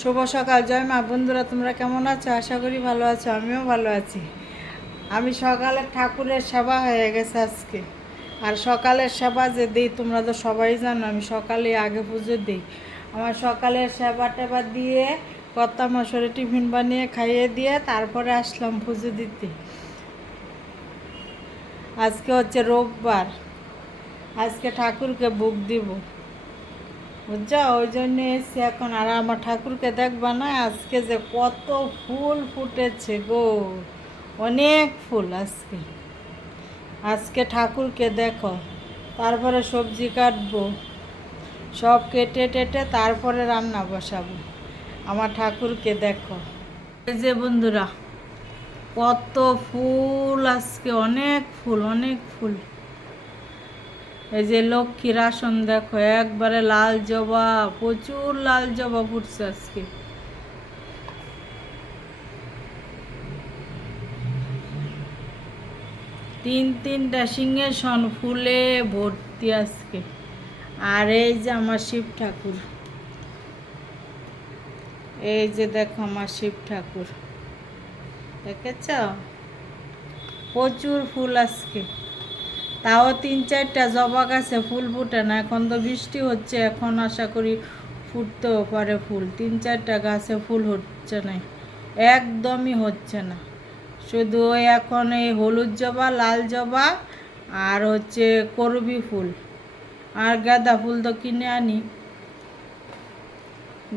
শুভ সকাল। জয় মা। বন্ধুরা, তোমরা কেমন আছো? আশা করি ভালো আছো। আমিও ভালো আছি। আমি সকালে ঠাকুরের সেবা হয়ে গেছে আজকে। আর সকালের সেবা যে দিই তোমরা তো সবাই জানো, আমি সকালে আগে পুজো দিই। আমার সকালের সেবা টেবা দিয়ে কর্তা মশারি টিফিন বানিয়ে খাইয়ে দিয়ে তারপরে আসলাম পুজো দিতে। আজকে হচ্ছে রোববার, আজকে ঠাকুরকে ভোগ দিব, বুঝছো? ওই জন্য এসছি এখন। আর আমার ঠাকুরকে দেখবা না, আজকে যে কত ফুল ফুটেছে গো, অনেক ফুল আজকে। আজকে ঠাকুরকে দেখো, তারপরে সবজি কাটবো, সব কেটে টেটে তারপরে রান্না বসাবো। আমার ঠাকুরকে দেখো। এই যে বন্ধুরা, কত ফুল আজকে, অনেক ফুল, অনেক ফুল। এই যে লক্ষ্মীর আসন দেখো, একবারে লাল জবা, প্রচুর লাল জবা ফুটছে আজকে। তিনটা সিংহাসন ফুলে ভর্তি আজকে। আর এই যে আমার শিব ঠাকুর, এই যে দেখো আমার শিব ঠাকুর, দেখেছ? প্রচুর ফুল আজকে। তাও 3-4টা জবা গাছে ফুল ফুটে না, এখন তো বৃষ্টি হচ্ছে, এখন আশা করি ফুটতেও পারে ফুল। 3-4টা গাছে ফুল হচ্ছে না, একদমই হচ্ছে না। শুধু ওই এখন এই হলুদ জবা, লাল জবা আর হচ্ছে করবি ফুল, আর গাঁদা ফুল তো কিনে আনি।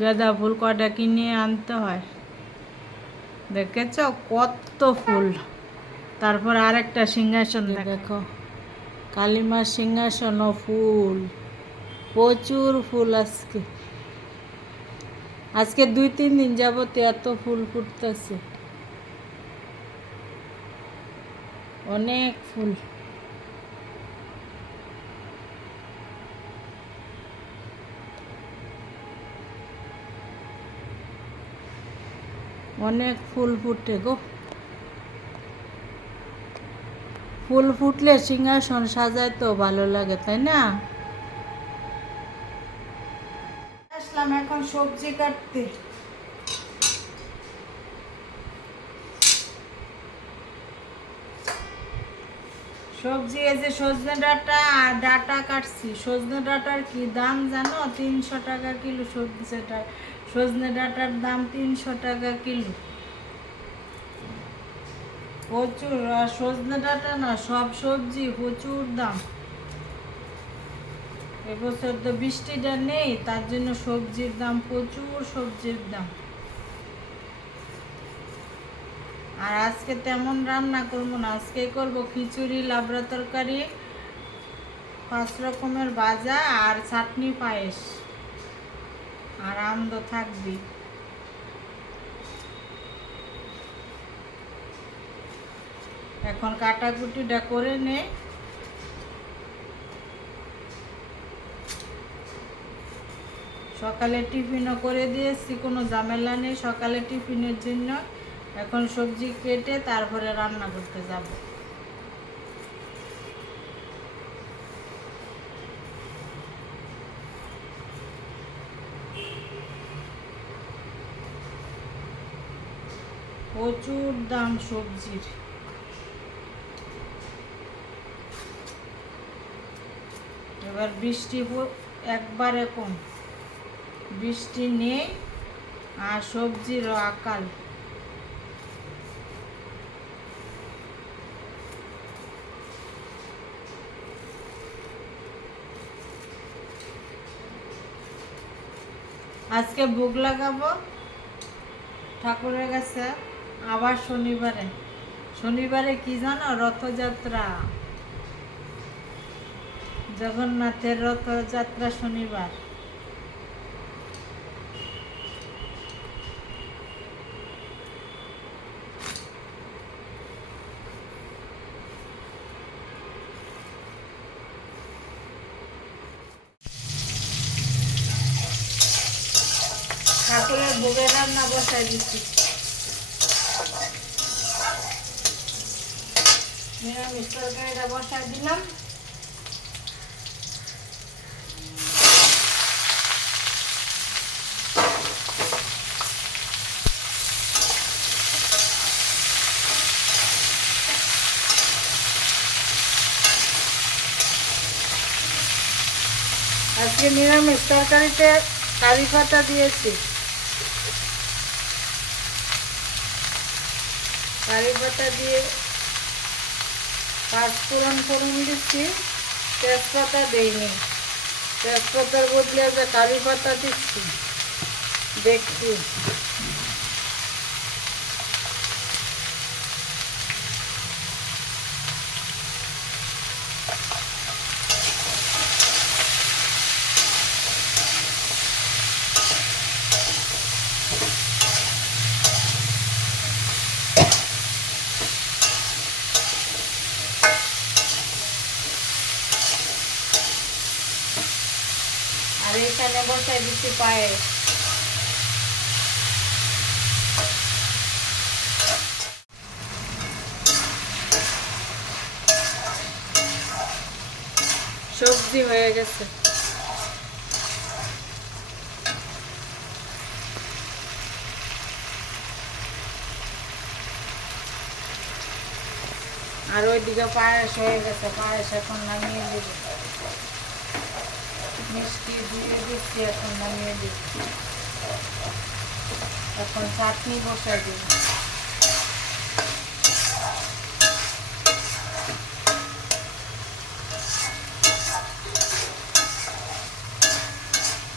গাঁদা ফুল কটা কিনে আনতে হয়। দেখেছ কত ফুল। তারপর আরেকটা সিংহাসন দেখো, কালিমার সিংহাসনও ফুল, প্রচুর ফুল আজকে। আজকে 2-3 দিন যাবত এত ফুল ফুটতেছে, অনেক ফুল। অনেক ফুল ফুটে গো। ফুল ফুটলে সিংহাসন সাজাইতেও ভালো লাগে, তাই না? আসলাম এখন সবজি কাটতে। সবজি এই যে সজনে ডাঁটা আর ডাঁটা কাটছি। সজনে ডাঁটার কি দাম জানো? 300 টাকা কিলো। সজনে ডাঁটার দাম 300 টাকা কিলো, প্রচুর। আর সজনে ডাঁটা না, সব সবজি প্রচুর দাম। এবছর তো বৃষ্টিটা নেই, তার জন্য সবজির দাম প্রচুর, সবজির দাম। আর আজকে তেমন রান্না করবো না, আজকে করবো খিচুড়ি, লাবড়া তরকারি, 5 রকমের ভাজা আর চাটনি, পায়েস আর আম তো থাকবি। এখন কাটাকুটিটা করে নে। সকালে টিফিনও করে দিয়েছি, কোনো ঝামেলা নেই সকালে টিফিনের জন্য। এখন সবজি কেটে তারপরে রান্না করতে যাব। প্রচুর দাম সবজির। এবার বৃষ্টি একবারে কম, বৃষ্টি নেই আর সবজিরও আকাল। আজকে ভোগ লাগাবো ঠাকুরের কাছে। আবার শনিবারে, শনিবারে কি জানো? রথযাত্রা, জগন্নাথের রথযাত্রা শনিবার। ঠাকুরের ভোগের রান্না বসাই দিচ্ছি। নিরামিষ তরকারিটা বসাই দিলাম। আজকে নিরামিষ তরকারিতে কারি পাতা দিয়েছি, কারি পাতা দিয়ে পাঁচফোড়ন ফোড়ন দিচ্ছি, তেজপাতা দেইনি, তেজপাতার বদলে যে কারি পাতা দিচ্ছি। দেখছি আর এখানে বসাই দিচ্ছি পায়েস। সবজি হয়ে গেছে। আর ওইদিকে পায়েস হয়ে গেছে, পায়েস এখন নামিয়ে দেব। মিষ্টি দিয়ে দিচ্ছি, এখন নামিয়ে দিচ্ছি। এখন চাটনি বসাই দেব।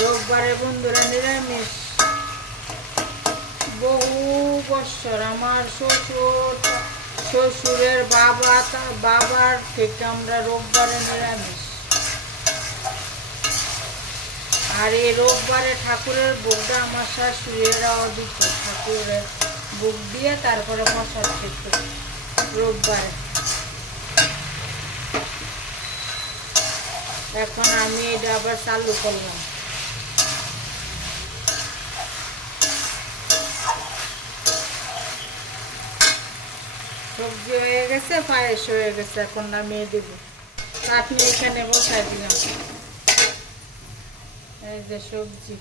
রোববারে বন্ধুরা নিরামিষ। বহু বৎসর আমার শ্বশুরের বাবার থেকে আমরা রোববারে নিরামিষ। আর এই রোববারে ঠাকুরের ভোগটা আমার শাশুড়িরাও দিত, ঠাকুরের ভোগ দিয়ে তারপরে প্রসাদ খেত রোববারে। এখন আমি এটা আবার চালু করলাম। সবজি হয়ে গেছে, পায়েস হয়ে গেছে, এখন নামিয়ে দেব। চাটনি এখানে বসাই দিলাম। এই যে সবজি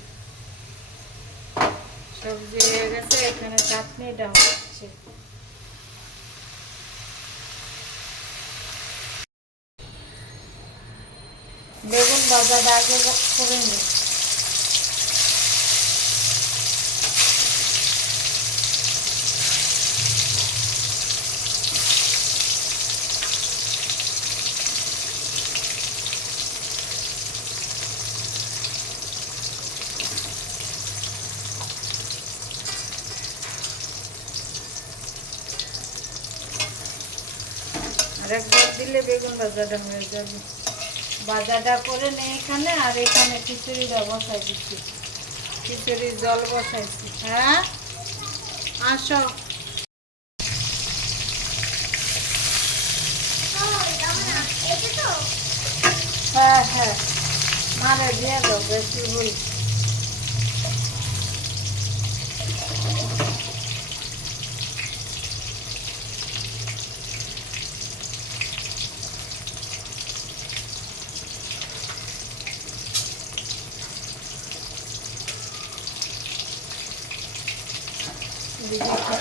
হয়ে গেছে, এখানে চাটনিটা হচ্ছে। বেগুন ভাজাটা আগে করে নিই। আর একবার দিলে বেগুন ভাজাটা হয়ে যাবে। ভাজাটা করে নেই এখানে, আর এখানে খিচুড়িটা বসাই দিচ্ছি। খিচুড়ির জল বসাইছি। হ্যাঁ আসো। হ্যাঁ হ্যাঁ, মারে দিয়ে দাও, বেশি ভুল।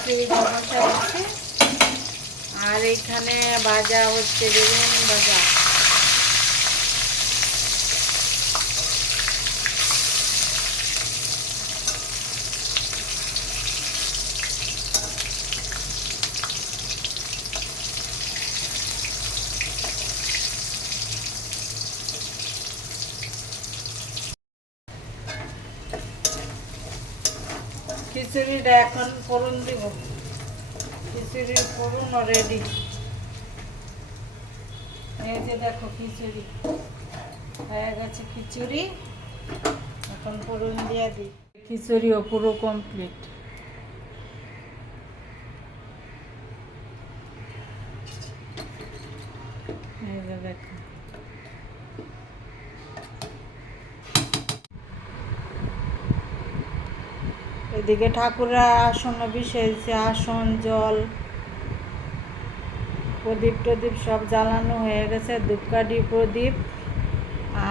খিচুড়ি বসা হচ্ছে, আর এইখানে ভাজা হচ্ছে বেগুন ভাজা। খিচুড়িটা এখন ফোড়ন দিব। খিচুড়ির ফোড়ন রেডি। এই যে দেখো খিচুড়ি হয়ে গেছে। খিচুড়ি এখন ফোড়ন দিয়ে দিই। খিচুড়িও পুরো কমপ্লিট। এই যে দেখো, এদিকে ঠাকুরের আসন বিষয়েছে, আসন জল প্রদীপ টদীপ সব জ্বালানো হয়ে গেছে, ধূপকাঠি প্রদীপ।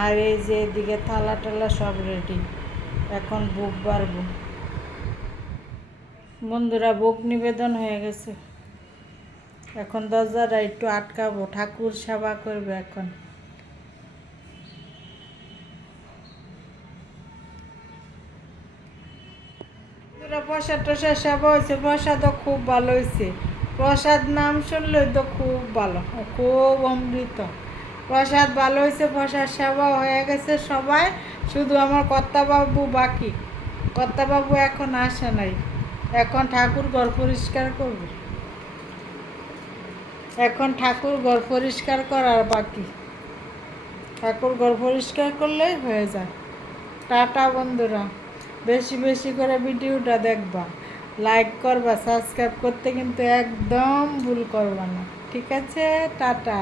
আর এই যে এদিকে থালা টালা সব রেডি। এখন ভোগ বাড়বো বন্ধুরা, ভোগ নিবেদন হয়ে গেছে। এখন দরজাটা একটু আটকাবো, ঠাকুর সেবা করবে এখন। প্রসাদ টসাদ সেবা হয়েছে, প্রসাদও খুব ভালো হয়েছে। প্রসাদ নাম শুনলেই তো খুব ভালো, খুব অমৃত। প্রসাদ ভালো হয়েছে, প্রসাদ সেবা হয়ে গেছে সবাই, শুধু আমার কর্তাবাবু বাকি। কর্তাবাবু এখন আসে নাই, এখন ঠাকুর ঘর পরিষ্কার করবে, এখন ঠাকুর ঘর পরিষ্কার করার বাকি। ঠাকুর ঘর পরিষ্কার করলেই হয়ে যায়। টাটা বন্ধুরা, বেশি বেশি করে ভিডিওটা দেখবা, লাইক করবা, সাবস্ক্রাইব করতে কিন্তু একদম ভুল করবা না, ঠিক আছে? টাটা।